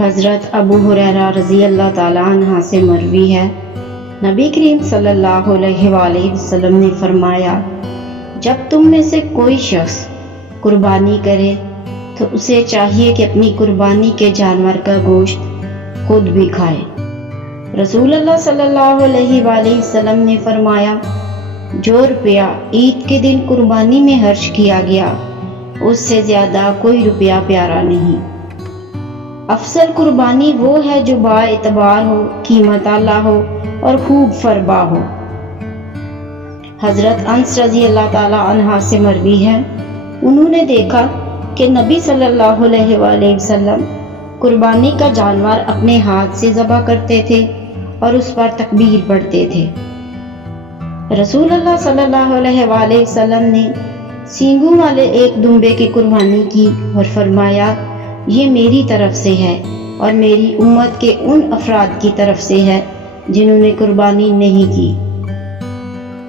حضرت ابو ہریرہ رضی اللہ تعالیٰ عنہ سے مروی ہے، نبی کریم صلی اللہ علیہ وآلہ وسلم نے فرمایا، جب تم میں سے کوئی شخص قربانی کرے تو اسے چاہیے کہ اپنی قربانی کے جانور کا گوشت خود بھی کھائے۔ رسول اللہ صلی اللہ علیہ وآلہ وسلم نے فرمایا، جو روپیہ عید کے دن قربانی میں خرچ کیا گیا اس سے زیادہ کوئی روپیہ پیارا نہیں۔ افضل قربانی وہ ہے جو با اعتبار ہو، قیمت اعلیٰ ہو اور خوب فربا ہو۔ حضرت انس رضی اللہ تعالیٰ عنہ سے مروی ہے، انہوں نے دیکھا کہ نبی صلی اللہ علیہ وآلہ وسلم قربانی کا جانور اپنے ہاتھ سے ذبح کرتے تھے اور اس پر تکبیر پڑھتے تھے۔ رسول اللہ صلی اللہ علیہ وآلہ وسلم نے سینگوں والے ایک دمبے کی قربانی کی اور فرمایا، یہ میری طرف سے ہے اور میری امت کے ان افراد کی طرف سے ہے جنہوں نے قربانی نہیں کی۔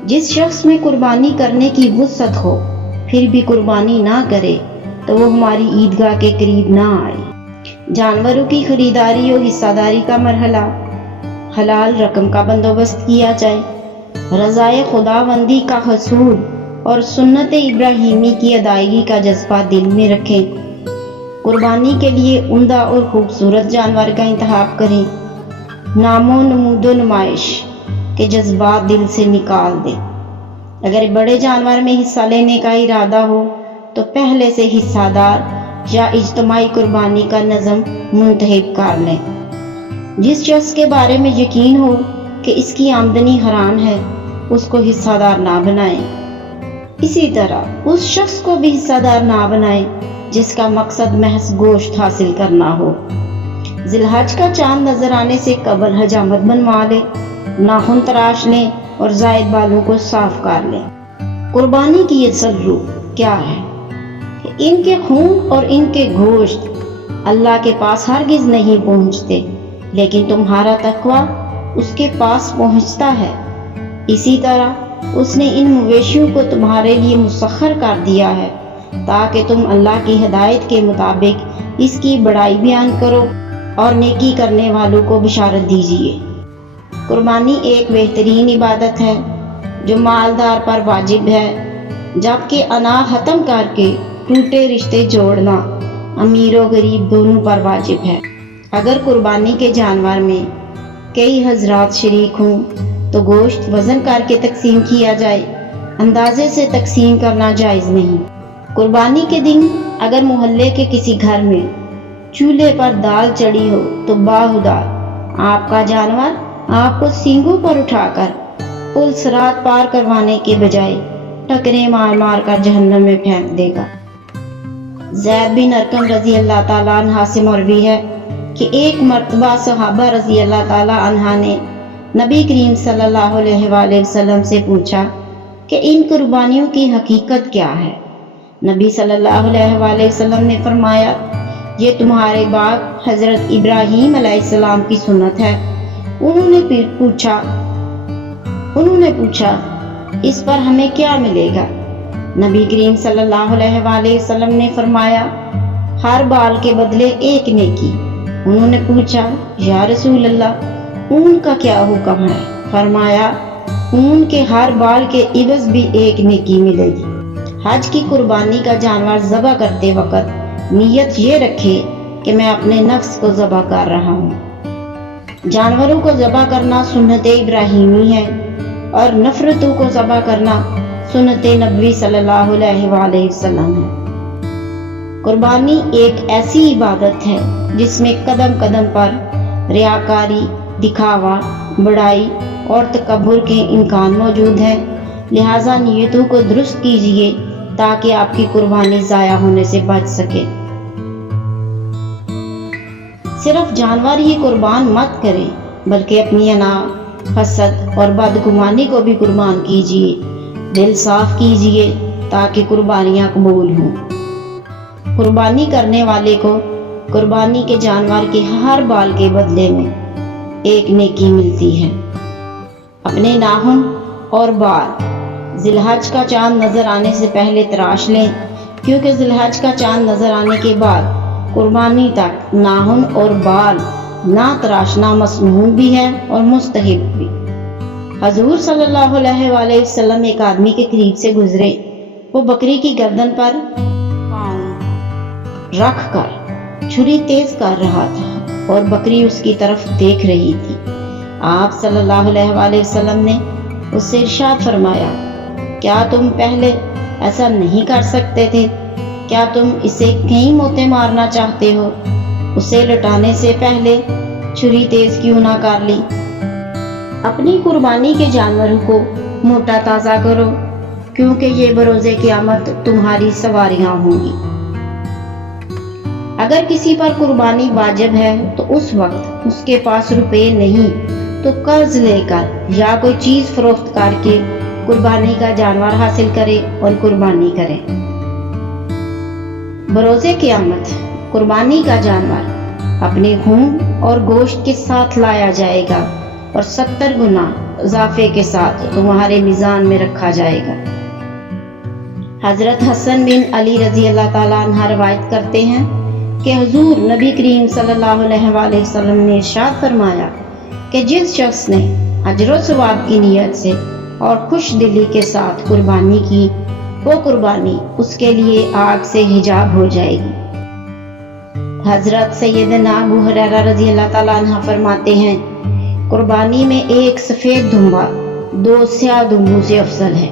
جس شخص میں قربانی کرنے کی وسعت ہو پھر بھی قربانی نہ کرے تو وہ ہماری عیدگاہ کے قریب نہ آئے۔ جانوروں کی خریداری اور حصہ داری کا مرحلہ، حلال رقم کا بندوبست کیا جائے، رضائے خداوندی کا حصول اور سنت ابراہیمی کی ادائیگی کا جذبہ دل میں رکھیں۔ قربانی کے لیے عمدہ اور خوبصورت جانور کا انتخاب کریں۔ نام و نمود و نمائش کے جذبات دل سے نکال دیں۔ اگر بڑے جانور میں حصہ لینے کا ارادہ ہو تو پہلے سے حصہ دار یا اجتماعی قربانی کا نظم منتخب کر لیں۔ جس شخص کے بارے میں یقین ہو کہ اس کی آمدنی حرام ہے اس کو حصہ دار نہ بنائیں۔ اسی طرح اس شخص کو بھی حصہ دار نہ بنائیں جس کا مقصد محض گوشت حاصل کرنا ہو۔ ذی الحج کا چاند نظر آنے سے قبل حجامت بنوا لیں، ناخن تراش لیں اور زائد بالوں کو صاف کر لیں۔ قربانی کی اصل روح کیا ہے کہ ان کے خون اور ان کے گوشت اللہ کے پاس ہرگز نہیں پہنچتے، لیکن تمہارا تقوی اس کے پاس پہنچتا ہے۔ اسی طرح اس نے ان مویشیوں کو تمہارے لیے مسخر کر دیا ہے تاکہ تم اللہ کی ہدایت کے مطابق اس کی بڑائی بیان کرو اور نیکی کرنے والوں کو بشارت دیجیے۔ قربانی ایک بہترین عبادت ہے جو مالدار پر واجب ہے، جبکہ انا ختم کر کے ٹوٹے رشتے جوڑنا امیر و غریب دونوں پر واجب ہے۔ اگر قربانی کے جانور میں کئی حضرات شریک ہوں تو گوشت وزن کر کے تقسیم کیا جائے، اندازے سے تقسیم کرنا جائز نہیں۔ قربانی کے دن اگر محلے کے کسی گھر میں چولہے پر دال چڑھی ہو تو باہدا آپ کا جانور آپ کو سینگوں پر اٹھا کر پل صراط پار کروانے کے بجائے ٹکرے مار مار کر جہنم میں پھینک دے گا۔ زید بن ارقم رضی اللہ تعالیٰ عنہ سے مروی ہے کہ ایک مرتبہ صحابہ رضی اللہ تعالیٰ عنہ نے نبی کریم صلی اللہ علیہ وآلہ وسلم سے پوچھا کہ ان قربانیوں کی حقیقت کیا ہے؟ نبی صلی اللہ علیہ وآلہ وسلم نے فرمایا، یہ تمہارے باپ حضرت ابراہیم علیہ السلام کی سنت ہے۔ انہوں نے پوچھا اس پر ہمیں کیا ملے گا؟ نبی کریم صلی اللہ علیہ وآلہ وسلم نے فرمایا، ہر بال کے بدلے ایک نیکی۔ انہوں نے پوچھا، یا رسول اللہ اون کا کیا حکم ہے؟ فرمایا، اون کے ہر بال کے عوض بھی ایک نیکی ملے گی۔ حج کی قربانی کا جانور ذبح کرتے وقت نیت یہ رکھے کہ میں اپنے نفس کو ذبح کر رہا ہوں۔ جانوروں کو ذبح کرنا سنت ابراہیمی ہے اور نفرتوں کو ذبح کرنا سنت نبوی صلی اللہ علیہ وآلہ وسلم ہے۔ قربانی ایک ایسی عبادت ہے جس میں قدم قدم پر ریاکاری، دکھاوا، بڑائی اور تکبر کے امکان موجود ہیں، لہٰذا نیتوں کو درست کیجیے تاکہ آپ کی قربانی ضائع ہونے سے بچ سکے۔ صرف جانور ہی قربان مت کریں بلکہ اپنی انا، حسد اور بدگمانی کو بھی قربان کیجیے۔ دل صاف کیجیے تاکہ قربانیاں قبول ہوں۔ قربانی کرنے والے کو قربانی کے جانور کے ہر بال کے بدلے میں ایک نیکی ملتی ہے۔ اپنے ناخن اور بال ذی الحج کا چاند نظر آنے سے پہلے تراش لیں، کیونکہ ذی الحج کا چاند نظر آنے کے بعد قربانی تک ناخن اور بال نہ تراشنا مسنون بھی ہے اور مستحب بھی۔ حضور صلی اللہ علیہ وآلہ وسلم ایک آدمی کے قریب سے گزرے، وہ بکری کی گردن پر پاؤں رکھ کر چھری تیز کر رہا تھا اور بکری اس کی طرف دیکھ رہی تھی۔ آپ صلی اللہ علیہ وآلہ وسلم نے اس سے ارشاد فرمایا، کیا تم پہلے ایسا نہیں کر سکتے تھے؟ کیا تم اسے کئی موتیں مارنا چاہتے ہو؟ اسے لٹانے سے پہلے چھری تیز کیوں نہ کر لی؟ اپنی قربانی کے جانوروں کو موٹا تازہ کرو، کیونکہ یہ بروز قیامت تمہاری سواریاں ہوں گی۔ اگر کسی پر قربانی واجب ہے تو اس وقت اس کے پاس روپے نہیں تو قرض لے کر یا کوئی چیز فروخت کر کے قربانی کا جانور حاصل کرے اور قربانی کرے۔ بروز قیامت قربانی کا جانور اپنے خون اور گوشت کے ساتھ لایا جائے گا اور 70 گنا اضافے کے ساتھ تمہارے میزان میں رکھا جائے گا۔ حضرت حسن بن علی رضی اللہ تعالیٰ عنہ روایت کرتے ہیں کہ حضور نبی کریم صلی اللہ علیہ وآلہ وسلم نے ارشاد فرمایا کہ جس شخص نے اجر و ثواب کی نیت سے اور خوش دلی کے ساتھ قربانی کی، وہ قربانی اس کے لیے آگ سے حجاب ہو جائے گی۔ حضرت سیدنا ابو ہریرہ رضی اللہ تعالیٰ عنہ فرماتے ہیں، قربانی میں ایک سفید دمبا 2 سیاہ دمبوں سے افضل ہے۔